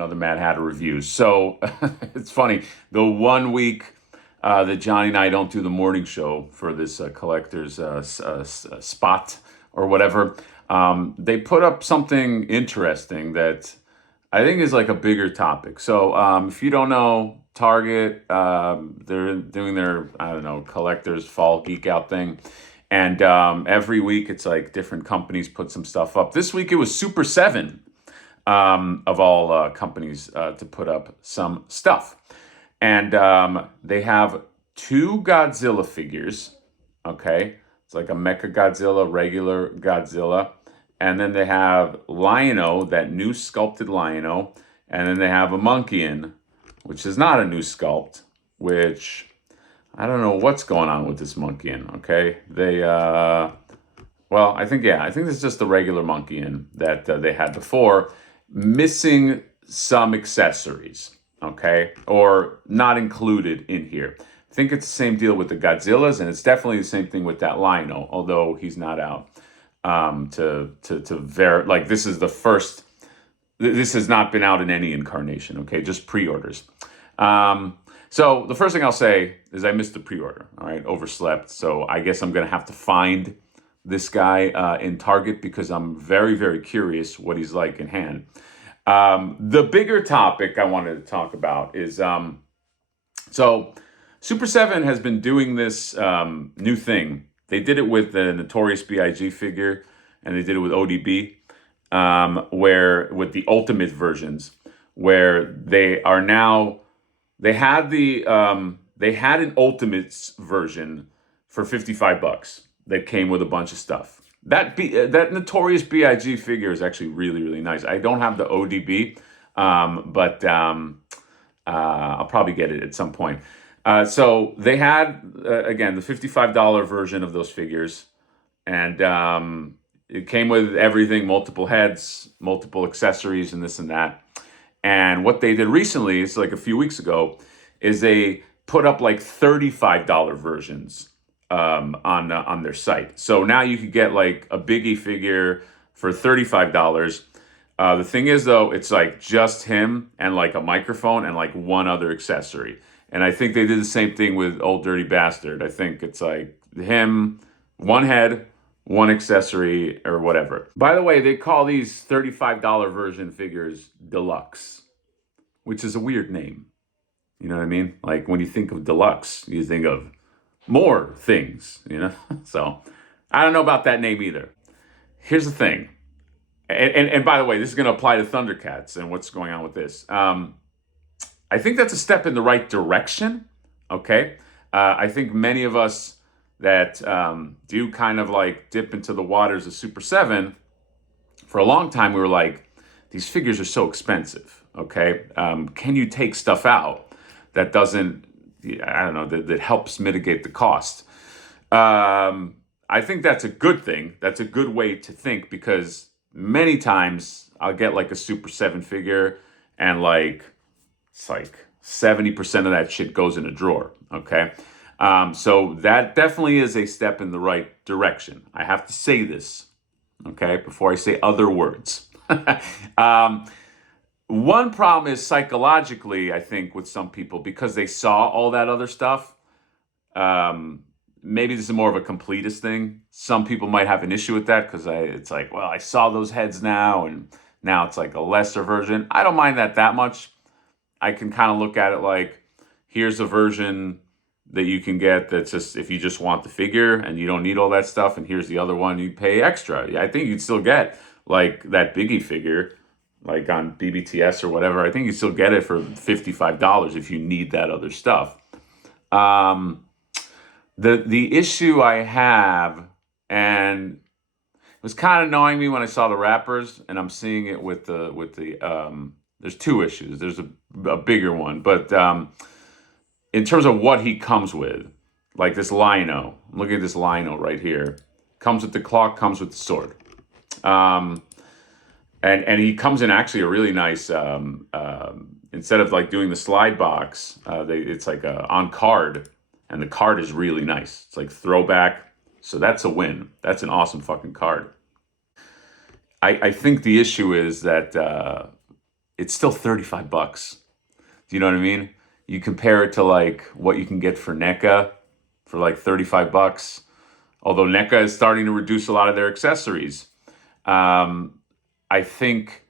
another Mad Hatter review. So it's funny, the 1 week that Johnny and I don't do the morning show for this collector's spot or whatever, they put up something interesting that I think is like a bigger topic. So if you don't know, Target, they're doing their, I don't know, collector's fall geek out thing. And every week it's like different companies put some stuff up. This week it was Super7 of all companies to put up some stuff. And they have two Godzilla figures, okay? It's like a Mecha Godzilla, regular Godzilla. And then they have Lion-O, that new sculpted Lion-O. And then they have a Monkey-In, which is not a new sculpt, which I don't know what's going on with this Monkey-In, okay? They, well, I think this is just the regular Monkey-In that they had before, missing some accessories, okay? Or not included in here. I think it's the same deal with the Godzillas, and it's definitely the same thing with that Lion-O, although he's not out like this is the first, this has not been out in any incarnation, okay? Just pre-orders. So the first thing I'll say is I missed the pre-order, all right? Overslept, so I guess I'm gonna have to find this guy in Target because I'm very, very curious what he's like in hand. The bigger topic I wanted to talk about is, so Super7 has been doing this new thing. They did it with the Notorious B.I.G. figure, and they did it with ODB, where with the Ultimate versions, where they are now, they had an Ultimates version for $55 that came with a bunch of stuff. That Notorious B.I.G. figure is actually really, really nice. I don't have the ODB, but I'll probably get it at some point. So they had, again, the $55 version of those figures, and it came with everything, multiple heads, multiple accessories, and this and that. And what they did recently, it's like a few weeks ago, is they put up like $35 versions on their site. So now you could get like a Biggie figure for $35. The thing is, though, it's like just him and like a microphone and like one other accessory. And I think they did the same thing with Old Dirty Bastard. I think it's like him, one head, one accessory, or whatever. By the way, they call these $35 version figures deluxe, which is a weird name. You know what I mean? Like when you think of deluxe, you think of more things, you know? So I don't know about that name either. Here's the thing. And by the way, this is going to apply to Thundercats and what's going on with this. I think that's a step in the right direction, okay? I think many of us that do kind of like dip into the waters of Super7, for a long time we were like, these figures are so expensive, okay? Can you take stuff out that doesn't, I don't know, that helps mitigate the cost? I think that's a good thing. That's a good way to think, because many times I'll get like a Super7 figure and like, it's like 70% of that shit goes in a drawer, okay? So that definitely is a step in the right direction. I have to say this, okay, before I say other words. One problem is psychologically, I think, with some people, because they saw all that other stuff. Maybe this is more of a completist thing. Some people might have an issue with that because it's like, well, I saw those heads now, and now it's like a lesser version. I don't mind that much. I can kind of look at it like, here's a version that you can get that's just, if you just want the figure and you don't need all that stuff, and here's the other one you pay extra. I think you'd still get like that Biggie figure, like on BBTS or whatever. I think you still get it for $55 if you need that other stuff. The issue I have, and it was kind of annoying me when I saw the wrappers, and I'm seeing it with the there's two issues. There's a bigger one, but in terms of what he comes with, like this Lion-O, I'm looking at this Lion-O right here, comes with the clock, comes with the sword, and he comes in actually a really nice. Instead of like doing the slide box, it's like on card, and the card is really nice. It's like throwback, so that's a win. That's an awesome fucking card. I think the issue is that it's still 35 bucks. Do you know what I mean? You compare it to like what you can get for NECA for like 35 bucks. Although NECA is starting to reduce a lot of their accessories. I think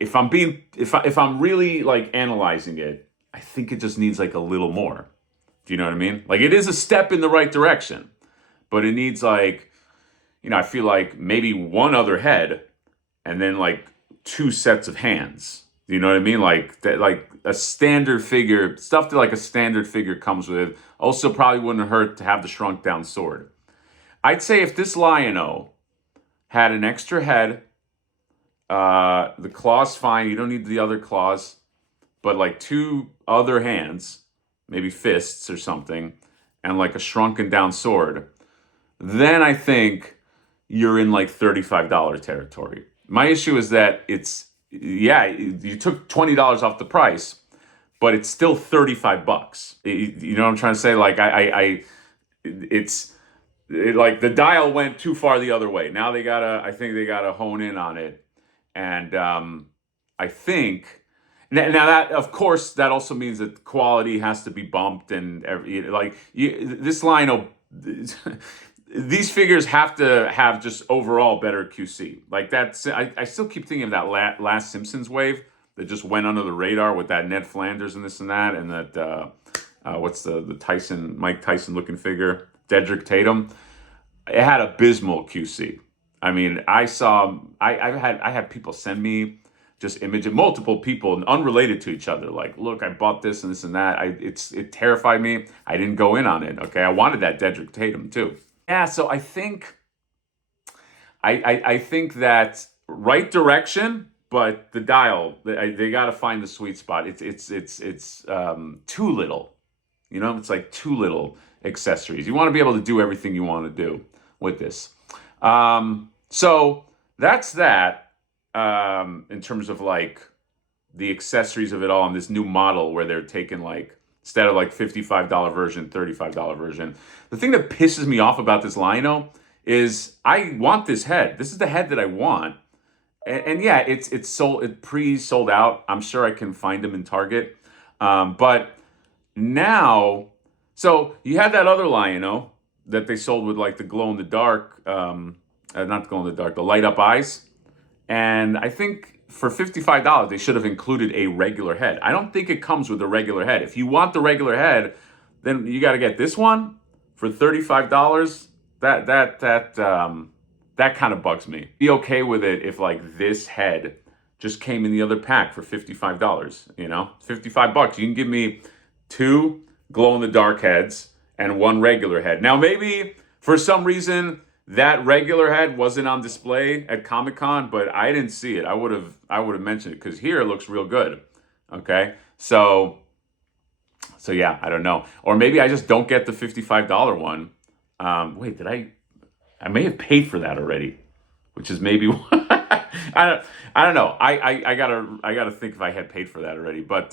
if I'm really like analyzing it, I think it just needs like a little more. Do you know what I mean? Like it is a step in the right direction, but it needs like, I feel like maybe one other head and then like two sets of hands. You know what I mean? Like that, like a standard figure, stuff that like a standard figure comes with. Also, probably wouldn't hurt to have the shrunk down sword. I'd say if this Lion-O had an extra head, the claw's fine. You don't need the other claws, but like two other hands, maybe fists or something, and like a shrunken down sword, then I think you're in like $35 territory. My issue is that you took $20 off the price, but it's still 35 bucks. You know what I'm trying to say? Like like the dial went too far the other way. Now I think they gotta hone in on it. And I think now that, of course, that also means that quality has to be bumped and this line of these figures have to have just overall better QC. Like that's I still keep thinking of that last Simpsons wave that just went under the radar with that Ned Flanders and this and that, and that what's the Mike Tyson looking figure, Dedrick Tatum. It had abysmal QC. I mean, I had people send me just multiple people unrelated to each other. Like, look, I bought this and this and that. It terrified me. I didn't go in on it. Okay, I wanted that Dedrick Tatum too. Yeah, so I think I think that right direction, but the dial they got to find the sweet spot. It's too little. It's like too little accessories. You want to be able to do everything you want to do with this. So that's that in terms of like the accessories of it all, and this new model where they're taking like, instead of like $55 version, $35 version. The thing that pisses me off about this Lion-O is I want this head. This is the head that I want. And yeah, it's sold out. I'm sure I can find them in Target. But now, so you had that other Lion-O that they sold with like the glow in the dark, not the glow in the dark, the light up eyes. And I think for $55, they should have included a regular head. I don't think it comes with a regular head. If you want the regular head, then you got to get this one for $35. That kind of bugs me. Be okay with it if like this head just came in the other pack for $55. 55 bucks. You can give me two glow in the dark heads and one regular head. Now maybe for some reason that regular head wasn't on display at Comic-Con, but I didn't see it. I would have mentioned it because here it looks real good. Okay, so yeah, I don't know. Or maybe I just don't get the $55 one. Wait, I may have paid for that already, which is maybe I don't know. I gotta think if I had paid for that already. But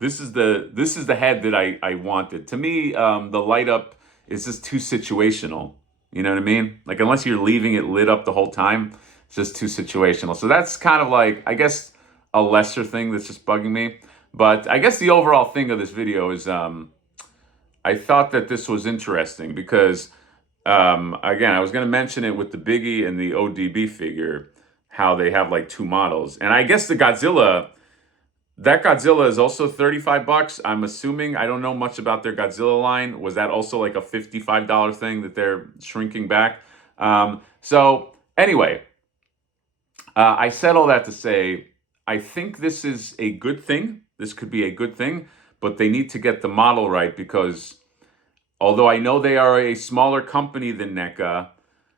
this is the head that I wanted. To me, the light up is just too situational. You know what I mean? Like, unless you're leaving it lit up the whole time, it's just too situational. So that's kind of like, I guess, a lesser thing that's just bugging me. But I guess the overall thing of this video is I thought that this was interesting because, again, I was going to mention it with the Biggie and the ODB figure, how they have like two models. And I guess the Godzilla, that Godzilla is also 35 bucks. I'm assuming. I don't know much about their Godzilla line. Was that also like a $55 thing that they're shrinking back? So anyway, I said all that to say, I think this is a good thing. This could be a good thing, but they need to get the model right because although I know they are a smaller company than NECA,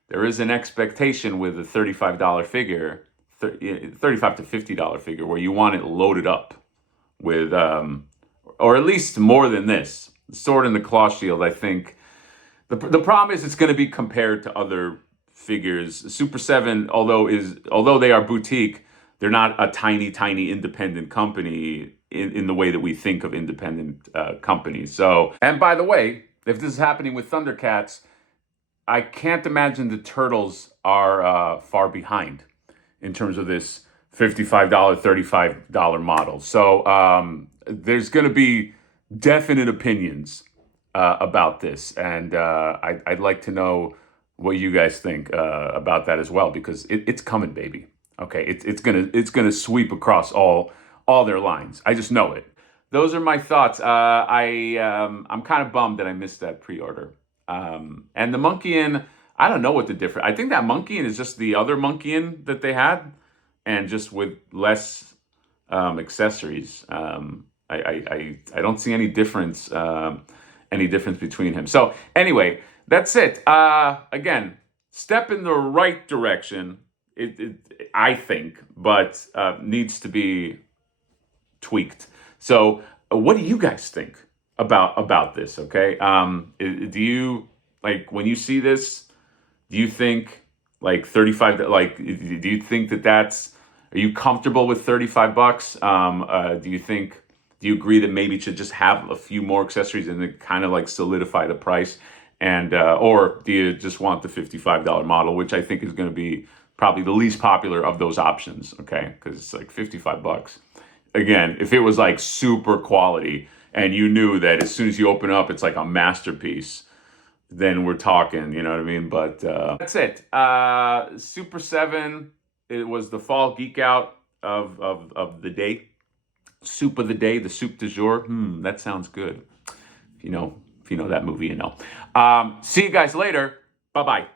there is an expectation with a $35 figure, $35 to $50 figure, where you want it loaded up with, or at least more than this. The sword and the claw shield, I think. The problem is it's going to be compared to other figures. Super 7, although they are boutique, they're not a tiny independent company in the way that we think of independent companies. So, and by the way, if this is happening with Thundercats, I can't imagine the Turtles are far behind in terms of this $55, $35 models. So there's going to be definite opinions about this, and I'd like to know what you guys think about that as well, because it's coming, baby. Okay, it's gonna sweep across all their lines. I just know it. Those are my thoughts. I'm kind of bummed that I missed that pre-order. And the Monkey-In, I don't know what the difference. I think that Monkey-In is just the other Monkey-In that they had, and just with less accessories. I don't see any difference between him. So anyway, that's it. Again, step in the right direction. I think, but needs to be tweaked. So, what do you guys think about this? Okay, do you like when you see this? Do you think like 35? Like, do you think that that's? Are you comfortable with $35? Do you think? Do you agree that maybe it should just have a few more accessories and then kind of like solidify the price? And or do you just want the $55 model, which I think is going to be probably the least popular of those options? Okay, because it's like $55. Again, if it was like super quality and you knew that as soon as you open up, it's like a masterpiece, then we're talking, you know what I mean? But that's it. Super 7, it was the fall geek out of the day. Soup of the day, the soup du jour. That sounds good. If you know that movie, you know. See you guys later. Bye-bye.